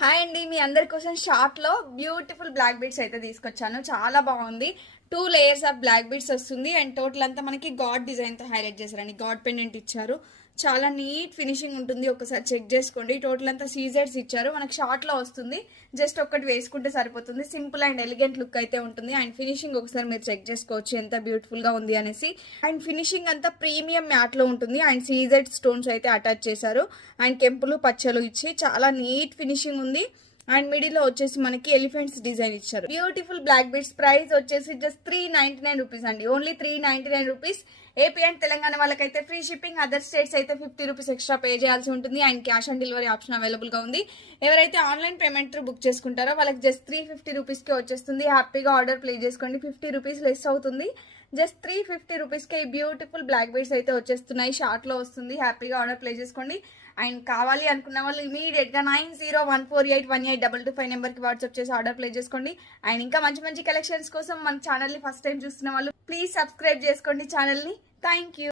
Hi అండి, మీ అందరి కోసం షార్ట్ లో బ్యూటిఫుల్ బ్లాక్ బీడ్స్ అయితే తీసుకొచ్చాను. చాలా బాగుంది. 2 లేయర్స్ ఆఫ్ బ్లాక్ బీడ్స్ వస్తుంది అండ్ టోటల్ అంతా మనకి గాడ్ డిజైన్ తో హైలైట్ చేశారండి. గాడ్ పెండెంట్ ఇచ్చారు. చాలా నీట్ ఫినిషింగ్ ఉంటుంది. ఒకసారి చెక్ చేసుకోండి. టోటల్ అంతా సీజర్స్ ఇచ్చారు. మనకి షార్ట్ లో వస్తుంది. జస్ట్ ఒకటి వేసుకుంటే సరిపోతుంది. సింపుల్ అండ్ ఎలిగెంట్ లుక్ అయితే ఉంటుంది. అండ్ ఫినిషింగ్ ఒకసారి మీరు చెక్ చేసుకోవచ్చు ఎంత బ్యూటిఫుల్ గా ఉంది అనేసి. అండ్ ఫినిషింగ్ అంతా ప్రీమియం మ్యాట్ లో ఉంటుంది. అండ్ సీజెడ్ స్టోన్స్ అయితే అటాచ్ చేశారు. అండ్ కెంపులు పచ్చలు ఇచ్చి చాలా నీట్ ఫినిషింగ్ ఉంది. అండ్ మిడిల్ లో వచ్చేసి మనకి ఎలిఫెంట్స్ డిజైన్ ఇచ్చారు. బ్యూటిఫుల్ బ్లాక్ బీడ్స్ ప్రైస్ వచ్చేసి జస్ట్ 399 రూపీస్ అండి. Only 399 rupees. AP and Telangana వాళ్ళకైతే ఫ్రీ షిప్పింగ్. అదర్ స్టేట్స్ అయితే 50 రూపీస్ ఎక్స్ట్రా పే చేయాల్సి ఉంటుంది. And cash on delivery option available గా ఉంది. ఎవరైతే ఆన్లైన్ పేమెంట్ త్రూ బుక్ చేసుకుంటారో వాళ్ళకి జస్ట్ 350 రూపీస్ కి వచ్చేస్తుంది. హ్యాపీగా ఆర్డర్ ప్లే చేసుకోండి. 50 రూపీస్ లెస్ అవుతుంది. జస్ట్ 350 రూపీస్ కి బ్యూటిఫుల్ బ్లాక్ బీడ్స్ అయితే వచ్చేస్తున్నాయి. షార్ట్ లో వస్తుంది. హ్యాపీగా ఆర్డర్ ప్లే చేసుకోండి. అండ్ కావాలి అనుకున్న వాళ్ళు ఇమీడియట్ గా 9014818225 నెంబర్ కి వాట్సాప్ చేసి ఆర్డర్ ప్లేస్ చేసుకోండి. అండ్ ఇంకా మంచి మంచి కలెక్షన్స్ కోసం మన ఛానల్ ని ఫస్ట్ టైం చూస్తున్న వాళ్ళు ప్లీజ్ సబ్స్క్రైబ్ చేసుకోండి ఛానల్ ని. Thank you.